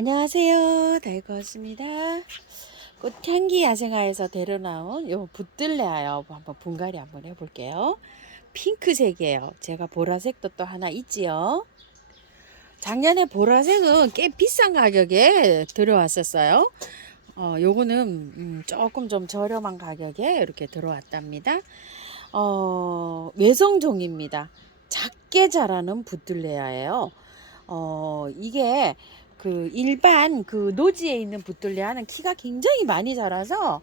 안녕하세요. 달구었습니다. 꽃향기 야생화에서 데려나온 요 붙들레아요. 한번 분갈이 한번 해볼게요. 핑크색이에요. 제가 보라색도 또 하나 있지요. 작년에 보라색은 꽤 비싼 가격에 들어왔었어요. 요거는 조금 좀 저렴한 가격에 이렇게 들어왔답니다. 외성종입니다. 작게 자라는 붙들레아예요. 이게 그 일반 그 노지에 있는 붙들레아는 키가 굉장히 많이 자라서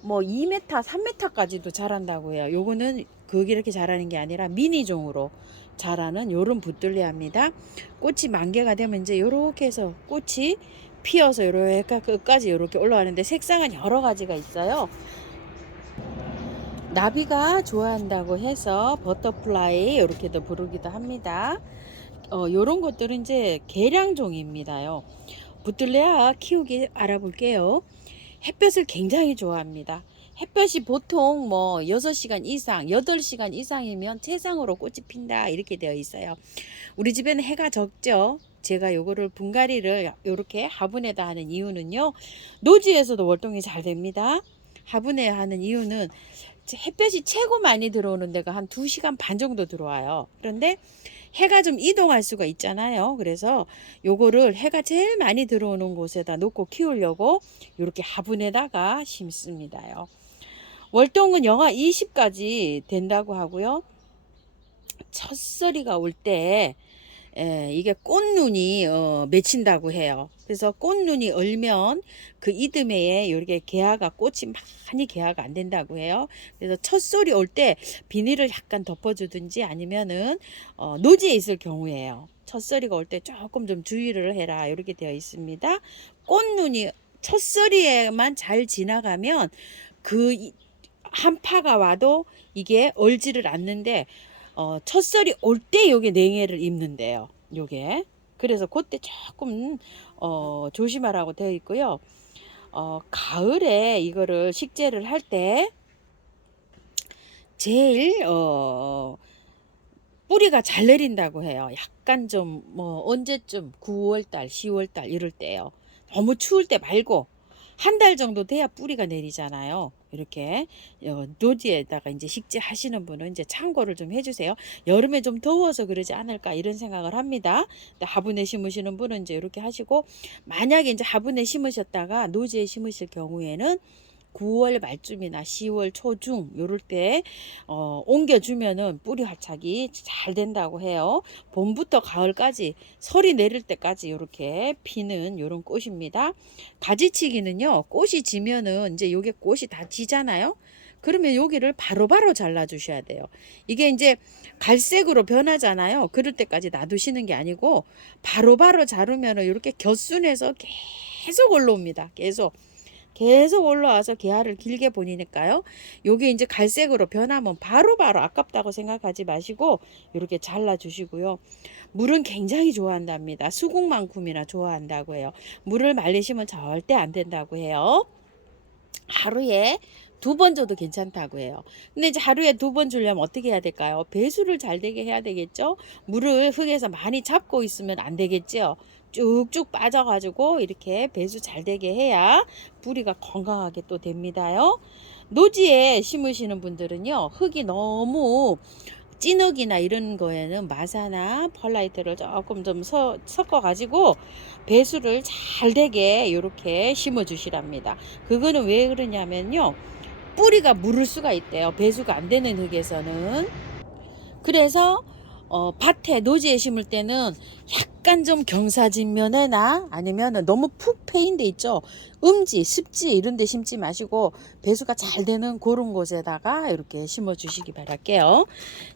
뭐 2m, 3m까지도 자란다고 해요. 요거는 그렇게 자라는 게 아니라 미니종으로 자라는 요런 붙들레아입니다. 꽃이 만개가 되면 이제 요렇게 해서 꽃이 피어서 요렇게 끝까지 요렇게 올라가는데 색상은 여러 가지가 있어요. 나비가 좋아한다고 해서 버터플라이 이렇게도 부르기도 합니다. 요런 것들은 이제 계량종입니다요. 붙들레아 키우기 알아볼게요. 햇볕을 굉장히 좋아합니다. 햇볕이 보통 뭐 6시간 이상, 8시간 이상이면 최상으로 꽃이 핀다 이렇게 되어 있어요. 우리 집에는 해가 적죠. 제가 요거를 분갈이를 요렇게 화분에다 하는 이유는요. 노지에서도 월동이 잘 됩니다. 화분에 하는 이유는 햇볕이 최고 많이 들어오는 데가 한 2시간 반 정도 들어와요. 그런데 해가 좀 이동할 수가 있잖아요. 그래서 요거를 해가 제일 많이 들어오는 곳에다 놓고 키우려고 이렇게 화분에다가 심습니다요. 월동은 영하 20까지 된다고 하고요. 첫서리가 올때 이게 꽃눈이 맺힌다고 해요. 그래서 꽃눈이 얼면 그 이듬해에 이렇게 개화가 꽃이 많이 개화가 안 된다고 해요. 그래서 첫솔이 올 때 비닐을 약간 덮어주든지 아니면은 노지에 있을 경우에요. 첫서리가 올 때 조금 좀 주의를 해라 이렇게 되어 있습니다. 꽃눈이 첫서리에만 잘 지나가면 그 한 파가 와도 이게 얼지를 않는데 첫설이 올 때 요게 냉해를 입는데요. 요게. 그래서 그때 조금 조심하라고 되어 있고요. 가을에 이거를 식재를 할 때 제일 뿌리가 잘 내린다고 해요. 약간 좀 뭐 언제쯤 9월달, 10월달 이럴 때요. 너무 추울 때 말고 한 달 정도 돼야 뿌리가 내리잖아요. 이렇게 노지에다가 이제 식재하시는 분은 이제 참고를 좀 해주세요. 여름에 좀 더워서 그러지 않을까 이런 생각을 합니다. 화분에 심으시는 분은 이제 이렇게 하시고 만약에 이제 화분에 심으셨다가 노지에 심으실 경우에는 9월 말쯤이나 10월 초중 요럴 때 옮겨주면은 뿌리 활착이 잘 된다고 해요. 봄부터 가을까지 설이 내릴 때까지 이렇게 피는 요런 꽃입니다. 가지치기는요. 꽃이 지면은 이제 요게 꽃이 다 지잖아요. 그러면 여기를 바로바로 잘라 주셔야 돼요. 이게 이제 갈색으로 변하잖아요. 그럴 때까지 놔두시는 게 아니고 바로바로 자르면은 이렇게 곁순에서 계속 올라옵니다. 계속 올라와서 개화를 길게 보니까요. 요게 이제 갈색으로 변하면 바로바로 아깝다고 생각하지 마시고 이렇게 잘라 주시고요. 물은 굉장히 좋아한답니다. 수국만큼이나 좋아한다고 해요. 물을 말리시면 절대 안 된다고 해요. 하루에 2번 줘도 괜찮다고 해요. 근데 이제 하루에 2번 주려면 어떻게 해야 될까요? 배수를 잘 되게 해야 되겠죠? 물을 흙에서 많이 잡고 있으면 안 되겠죠? 쭉쭉 빠져가지고 이렇게 배수 잘 되게 해야 뿌리가 건강하게 또 됩니다요. 노지에 심으시는 분들은요, 흙이 너무 찐흙이나 이런 거에는 마사나 펄라이트를 조금 좀 섞어 가지고 배수를 잘 되게 이렇게 심어 주시랍니다. 그거는 왜 그러냐면요, 뿌리가 무를 수가 있대요. 배수가 안 되는 흙에서는. 그래서 밭에 노지에 심을 때는 약간 좀 경사진 면에나 아니면 너무 푹 패인 데 있죠. 음지, 습지 이런 데 심지 마시고 배수가 잘 되는 그런 곳에다가 이렇게 심어 주시기 바랄게요.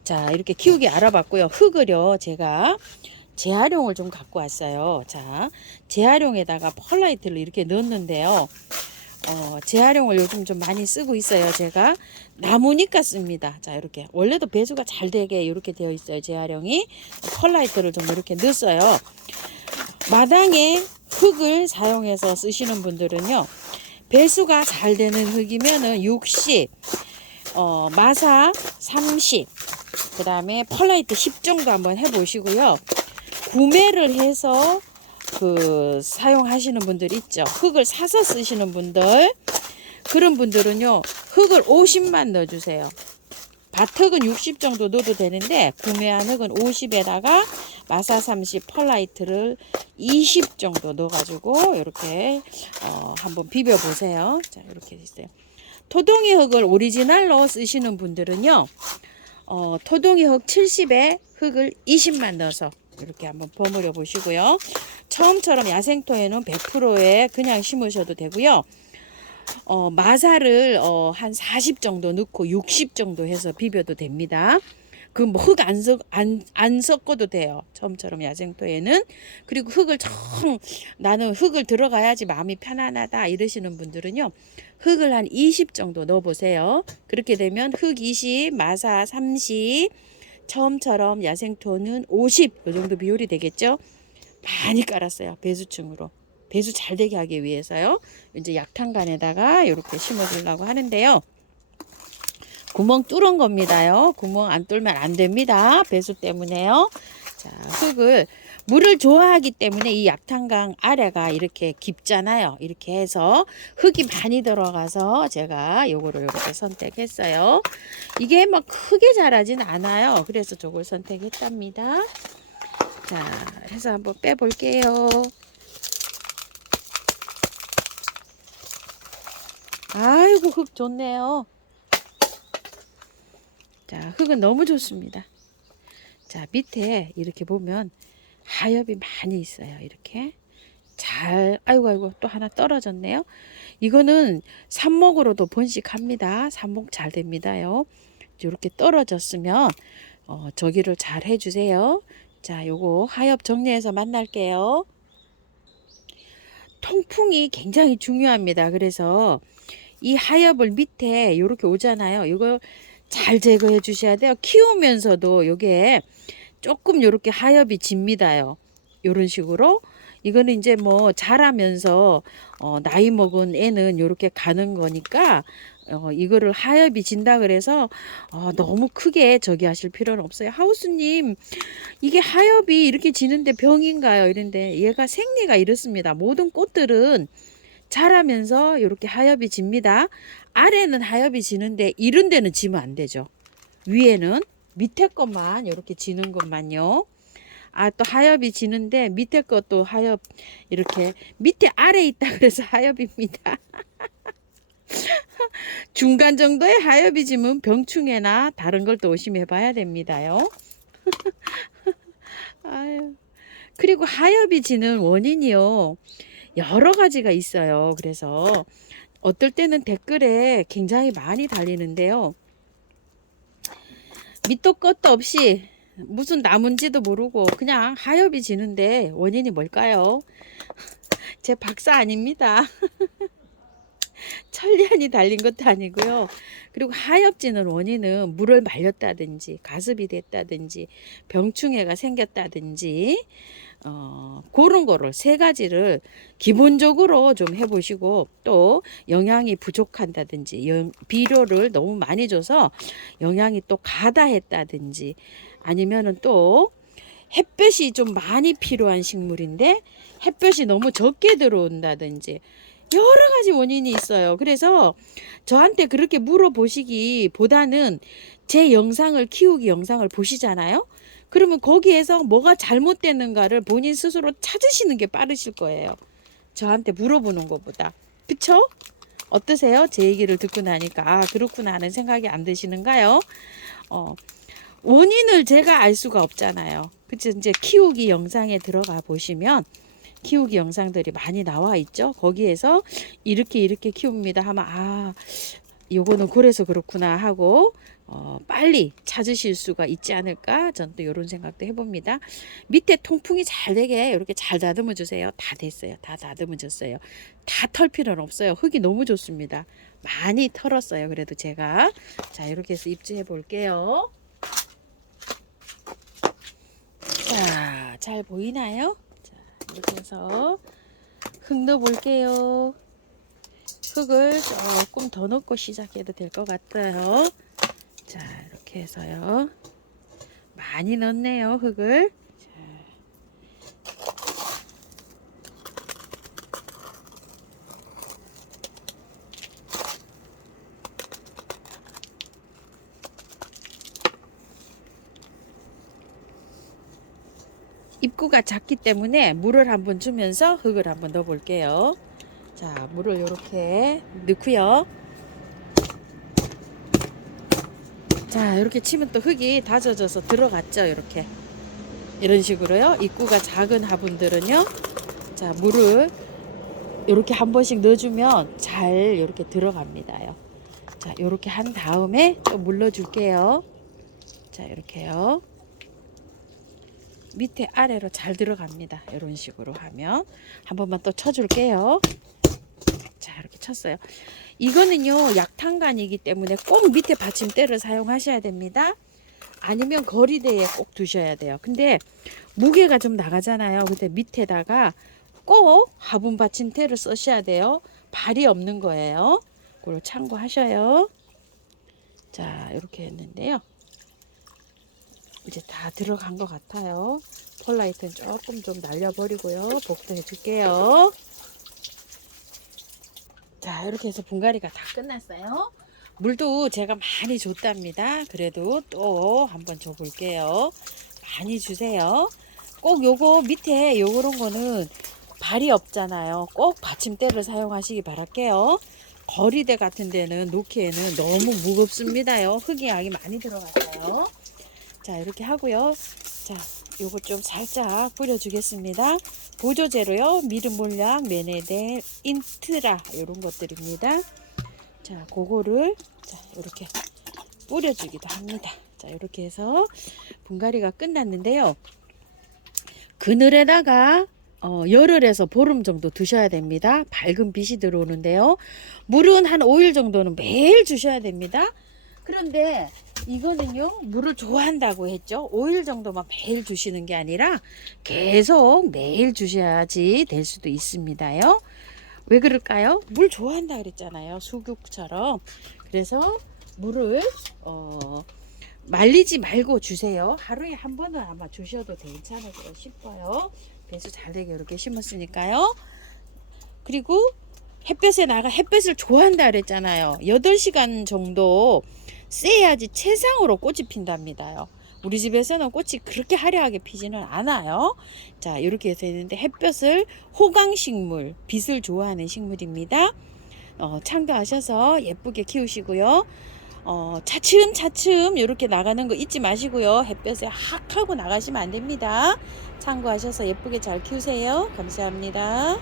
자, 이렇게 키우기 알아봤고요. 흙을요, 제가 재활용을 좀 갖고 왔어요. 자, 재활용에다가 펄라이트를 이렇게 넣었는데요. 재활용을 요즘 좀 많이 쓰고 있어요. 제가 나무니까 씁니다. 자, 이렇게 원래도 배수가 잘 되게 이렇게 되어 있어요. 재활용이 펄라이트를 좀 이렇게 넣었어요. 마당에 흙을 사용해서 쓰시는 분들은요, 배수가 잘 되는 흙이면은 60, 마사 30, 그 다음에 펄라이트 10 정도 한번 해보시고요. 구매를 해서 사용하시는 분들 있죠. 흙을 사서 쓰시는 분들, 그런 분들은요, 흙을 50만 넣어주세요. 밭흙은 60 정도 넣어도 되는데, 구매한 흙은 50에다가 마사 30 펄라이트를 20 정도 넣어가지고 이렇게 한번 비벼 보세요. 자, 이렇게 있어요. 토동이 흙을 오리지널로 쓰시는 분들은요, 토동이 흙 70에 흙을 20만 넣어서 이렇게 한번 버무려 보시고요. 처음처럼 야생토에는 100%에 그냥 심으셔도 되고요. 마사를 한 40 정도 넣고 60 정도 해서 비벼도 됩니다. 그 뭐 흙 안 섞어도 돼요. 처음처럼 야생토에는. 그리고 흙을 나는 흙을 들어가야지 마음이 편안하다 이러시는 분들은요. 흙을 한 20 정도 넣어 보세요. 그렇게 되면 흙 20, 마사 30, 처음처럼 야생토는 50, 이 정도 비율이 되겠죠. 많이 깔았어요. 배수층으로. 배수 잘 되게 하기 위해서요. 이제 약탕간에다가 이렇게 심어주려고 하는데요. 구멍 뚫은 겁니다요. 구멍 안 뚫으면 안 됩니다. 배수 때문에요. 자, 물을 좋아하기 때문에 이 약탕강 아래가 이렇게 깊잖아요. 이렇게 해서 흙이 많이 들어가서 제가 요거를 이렇게 선택했어요. 이게 막 크게 자라진 않아요. 그래서 저걸 선택했답니다. 자, 해서 한번 빼볼게요. 아이고, 흙 좋네요. 자, 흙은 너무 좋습니다. 자, 밑에 이렇게 보면 하엽이 많이 있어요. 이렇게 아이고 또 하나 떨어졌네요. 이거는 삽목으로도 번식합니다. 삽목 잘 됩니다요. 이렇게 떨어졌으면 저기를 잘 해주세요. 자, 요거 하엽 정리해서 만날게요. 통풍이 굉장히 중요합니다. 그래서 이 하엽을 밑에 이렇게 오잖아요. 이거 잘 제거해 주셔야 돼요. 키우면서도 요게 조금 요렇게 하엽이 집니다요. 요런 식으로. 이거는 이제 뭐 자라면서 나이 먹은 애는 요렇게 가는 거니까 이거를 하엽이 진다 그래서 너무 크게 저기 하실 필요는 없어요. 하우스님, 이게 하엽이 이렇게 지는데 병인가요? 이런데 얘가 생리가 이렇습니다. 모든 꽃들은 자라면서 이렇게 하엽이 집니다. 아래는 하엽이 지는데 이런 데는 지면 안 되죠. 위에는 밑에 것만 이렇게 지는 것만요. 또 하엽이 지는데 밑에 것도 하엽 이렇게 밑에 아래 있다 그래서 하엽입니다. 중간 정도의 하엽이 지면 병충해나 다른 걸 또 의심해 봐야 됩니다요. 아유. 그리고 하엽이 지는 원인이요. 여러 가지가 있어요. 그래서 어떨 때는 댓글에 굉장히 많이 달리는데요. 밑도 끝도 없이 무슨 나무인지도 모르고 그냥 하엽이 지는데 원인이 뭘까요? 제 박사 아닙니다. 천리안이 달린 것도 아니고요. 그리고 하엽지는 원인은 물을 말렸다든지 가습이 됐다든지 병충해가 생겼다든지 그런 거를 세 가지를 기본적으로 좀 해보시고 또 영양이 부족한다든지 비료를 너무 많이 줘서 영양이 또 가다했다든지 아니면은 또 햇볕이 좀 많이 필요한 식물인데 햇볕이 너무 적게 들어온다든지 여러 가지 원인이 있어요. 그래서 저한테 그렇게 물어보시기보다는 제 영상을 키우기 영상을 보시잖아요. 그러면 거기에서 뭐가 잘못됐는가를 본인 스스로 찾으시는 게 빠르실 거예요. 저한테 물어보는 것보다. 그쵸? 어떠세요? 제 얘기를 듣고 나니까 그렇구나 하는 생각이 안 드시는가요? 원인을 제가 알 수가 없잖아요. 그쵸? 이제 키우기 영상에 들어가 보시면 키우기 영상들이 많이 나와 있죠. 거기에서 이렇게 키웁니다 하면 요거는 그래서 그렇구나 하고 빨리 찾으실 수가 있지 않을까 전 또 이런 생각도 해봅니다. 밑에 통풍이 잘 되게 이렇게 잘 다듬어 주세요. 다 됐어요. 다 다듬어졌어요. 다 털 필요는 없어요. 흙이 너무 좋습니다. 많이 털었어요. 그래도 제가 자 이렇게 해서 입주해 볼게요. 자, 잘 보이나요? 자, 이렇게 해서 흙 넣어 볼게요. 흙을 조금 더 넣고 시작해도 될 것 같아요. 자, 이렇게 해서요. 많이 넣었네요, 흙을. 자. 입구가 작기 때문에 물을 한번 주면서 흙을 한번 넣어 볼게요. 자, 물을 이렇게 넣고요. 자, 이렇게 치면 또 흙이 다져져서 들어갔죠. 이렇게 이런 식으로요. 입구가 작은 화분들은요, 자, 물을 이렇게 한 번씩 넣어주면 잘 이렇게 들어갑니다요. 자, 이렇게 한 다음에 또 물 넣어줄게요. 자, 이렇게요. 밑에 아래로 잘 들어갑니다. 이런 식으로 하면 한 번만 또 쳐줄게요. 자, 이렇게 쳤어요. 이거는요, 약탕관이기 때문에 꼭 밑에 받침대를 사용하셔야 됩니다. 아니면 거리대에 꼭 두셔야 돼요. 근데 무게가 좀 나가잖아요. 근데 밑에다가 꼭 화분 받침대를 쓰셔야 돼요. 발이 없는 거예요. 그걸 참고하셔요. 자, 이렇게 했는데요. 이제 다 들어간 것 같아요. 폴라이트는 조금 좀 날려버리고요. 복도해 줄게요. 자, 이렇게 해서 분갈이가 다 끝났어요. 물도 제가 많이 줬답니다. 그래도 또 한번 줘볼게요. 많이 주세요. 꼭 요거 밑에 요런 거는 발이 없잖아요. 꼭 받침대를 사용하시기 바랄게요. 거리대 같은 데는 놓기에는 너무 무겁습니다요. 흙이 양이 많이 들어갔어요. 자, 이렇게 하고요. 자, 요거 좀 살짝 뿌려주겠습니다. 보조제로요. 미름 몰약, 메네델, 인트라 이런 것들입니다. 자, 그거를 자, 이렇게 뿌려주기도 합니다. 자, 이렇게 해서 분갈이가 끝났는데요. 그늘에다가 열흘에서 보름 정도 두셔야 됩니다. 밝은 빛이 들어오는데요. 물은 한 5일 정도는 매일 주셔야 됩니다. 그런데 이거는요, 물을 좋아한다고 했죠. 5일 정도만 매일 주시는 게 아니라 계속 매일 주셔야지 될 수도 있습니다요. 왜 그럴까요? 물 좋아한다 그랬잖아요. 수국처럼. 그래서 물을 말리지 말고 주세요. 하루에 한 번은 아마 주셔도 괜찮을까 싶어요. 배수 잘 되게 이렇게 심었으니까요. 그리고 햇볕을 좋아한다 그랬잖아요. 8시간 정도 쐬야지 최상으로 꽃이 핀답니다요. 우리 집에서는 꽃이 그렇게 화려하게 피지는 않아요. 자, 이렇게 해서 했는데 햇볕을 호강식물, 빛을 좋아하는 식물입니다. 참고하셔서 예쁘게 키우시고요. 차츰차츰 이렇게 나가는 거 잊지 마시고요. 햇볕에 확 하고 나가시면 안 됩니다. 참고하셔서 예쁘게 잘 키우세요. 감사합니다.